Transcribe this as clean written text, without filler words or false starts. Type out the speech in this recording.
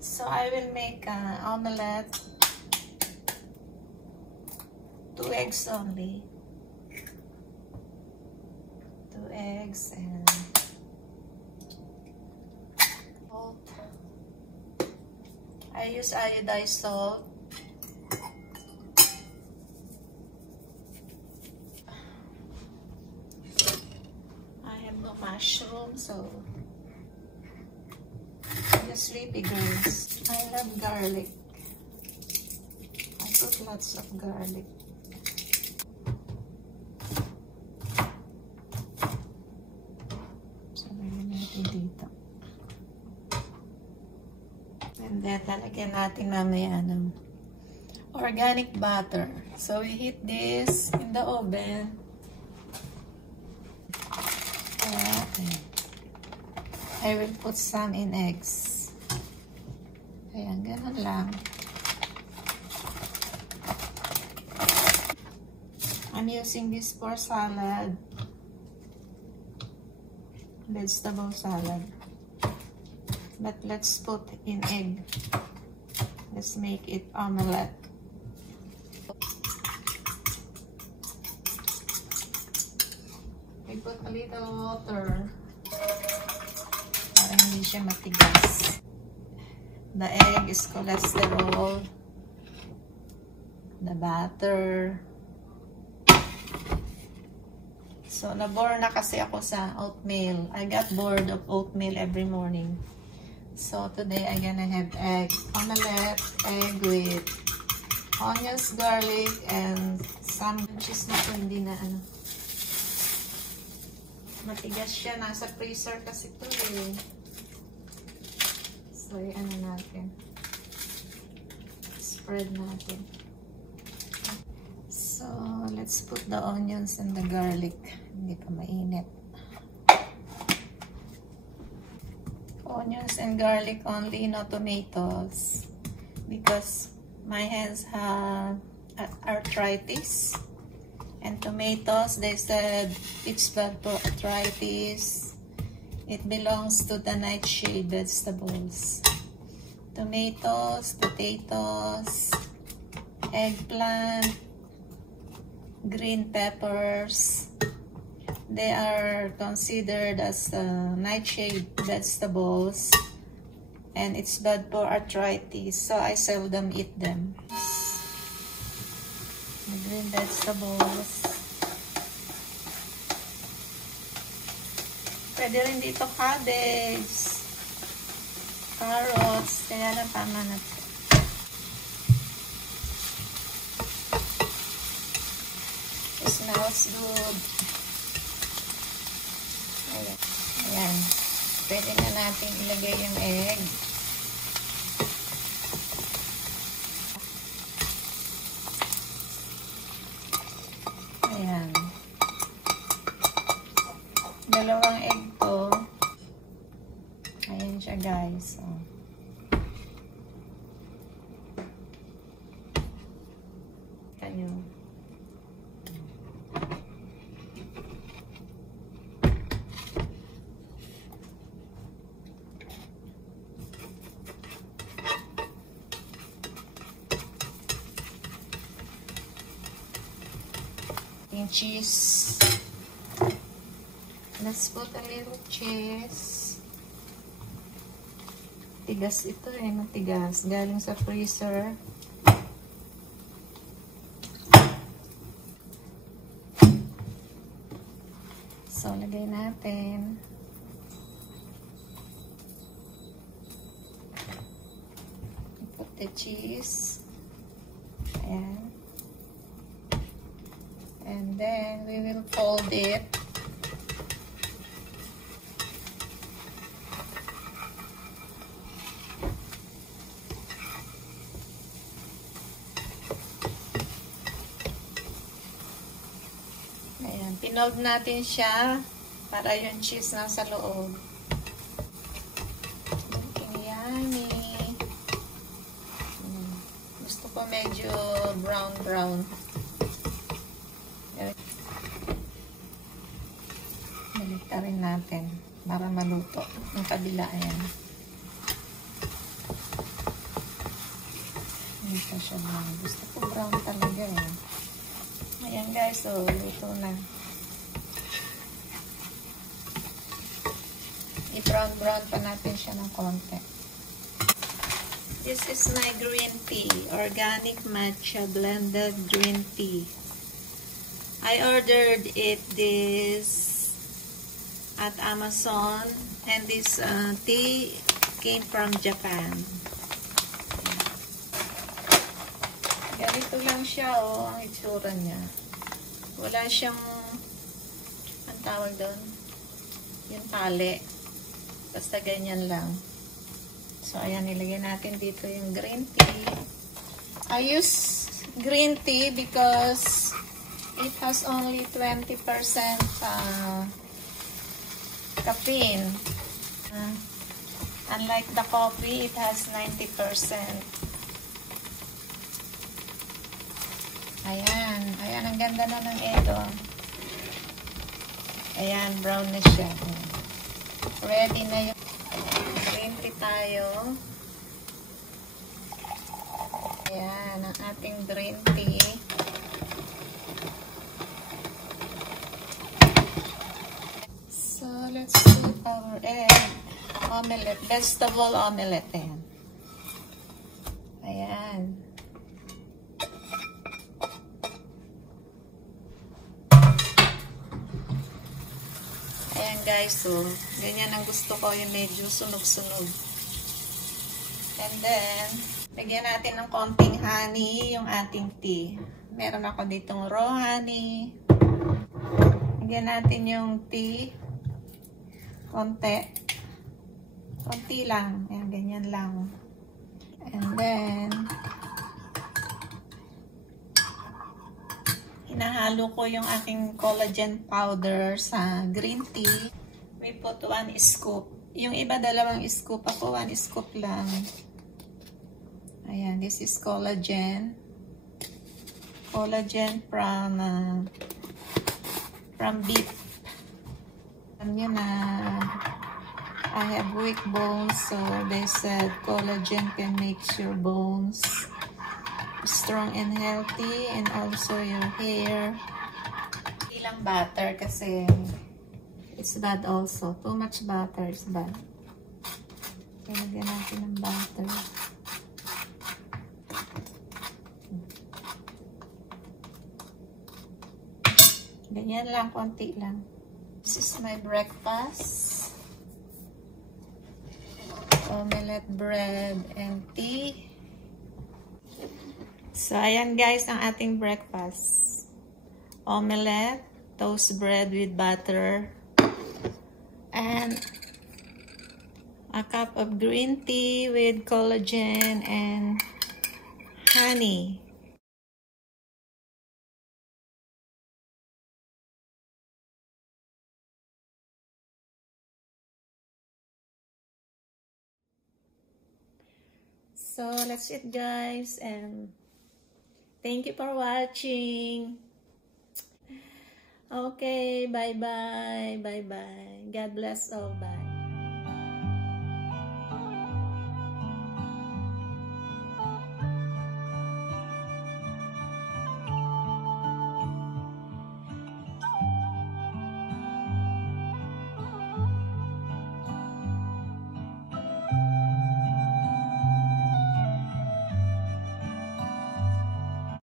So I will make an omelette. 2 eggs only. 2 eggs and salt. I use iodized salt. I have no mushroom, so just sleepy girls. I love garlic. I put lots of garlic. So, lagyan natin dito. And then, lalagyan natin mamaya ng organic butter. So, we heat this in the oven. Okay. I will put some in eggs. Ayan, ganun lang. I'm using this for salad. Vegetable salad. But let's put in egg. Let's make it omelette. We put a little water para hindi siya matigas. The egg is cholesterol. The butter. So, na-bore na kasi ako sa oatmeal. I got bored of oatmeal every morning. So, today I'm gonna have egg omelette, egg with onions, garlic, and some cheese na ito. Hindi na ano. Matigas siya. Nasa freezer kasi ito eh. So, ano natin. Spread natin. So, let's put the onions and the garlic. Hindi pa mainit. Onions and garlic only, no tomatoes. Because my hands have arthritis. And tomatoes, they said it's bad for arthritis. It belongs to the nightshade vegetables. Tomatoes, potatoes, eggplant, green peppers. They are considered as nightshade vegetables. And it's bad for arthritis. So I seldom eat them. The green vegetables. Pwede rin dito cabbage, carrots, kaya lang tama na ito. It smells good. Ayan. Ayan. Pwede na natin ilagay yung egg. Ayan. Dalawang egg to. Ayan siya guys. So, kanyo. Yung cheese. Let's put a little cheese. Tigas ito eh, matigas. Galing sa freezer. So, lagay natin. Put the cheese. Ayan. And then, we will fold it. Ayan, pinold natin siya para yung cheese nasa loob. Looking yummy. Gusto ko medyo brown-brown. Balik rin natin para maluto. Yung kabila, ayan. siya brown. Gusto ko brown talaga eh. Ayan guys, so luto na. I-brown pa natin siya ng konti. This is my green tea. Organic matcha blended green tea. I ordered this at Amazon, and this tea came from Japan. Ganito lang siya, oh, ang itsura niya. Wala siyang, ang tawag doon, yung tali. Basta ganyan lang. So, ayan, nilagyan natin dito yung green tea. I use green tea because it has only 20% caffeine. Unlike the coffee, it has 90%. Ayan. Ayan, ang ganda na ng ito. Ayan, brown na siya. Ready na yung green tea tayo. Ayan, ang ating green tea. So, let's put our egg omelette, vegetable omelette. Ayan. Ayan guys, so, ganyan ang gusto ko, yung medyo sunog-sunog. And then, lagyan natin ng konting honey yung ating tea. Meron ako ditong raw honey. Lagyan natin yung tea. Konti lang. Ayan, ganyan lang. And then, hinahalo ko yung aking collagen powder sa green tea. We put 1 scoop. Yung iba 2 scoop. Ako 1 scoop lang. Ayan, this is collagen. Collagen from beef. Alam nyo na I have weak bones, so they said collagen can make your bones strong and healthy, and also your hair. Hindi lang butter kasi it's bad also. Too much butter is bad. Lagyan natin ng butter. Ganyan lang, konti lang. This is my breakfast. Omelette bread and tea. So, ayan guys ang ating breakfast. Omelette, toast bread with butter, and a cup of green tea with collagen and honey. So, that's it guys, and thank you for watching. Okay, bye-bye. Bye-bye. God bless all. Bye.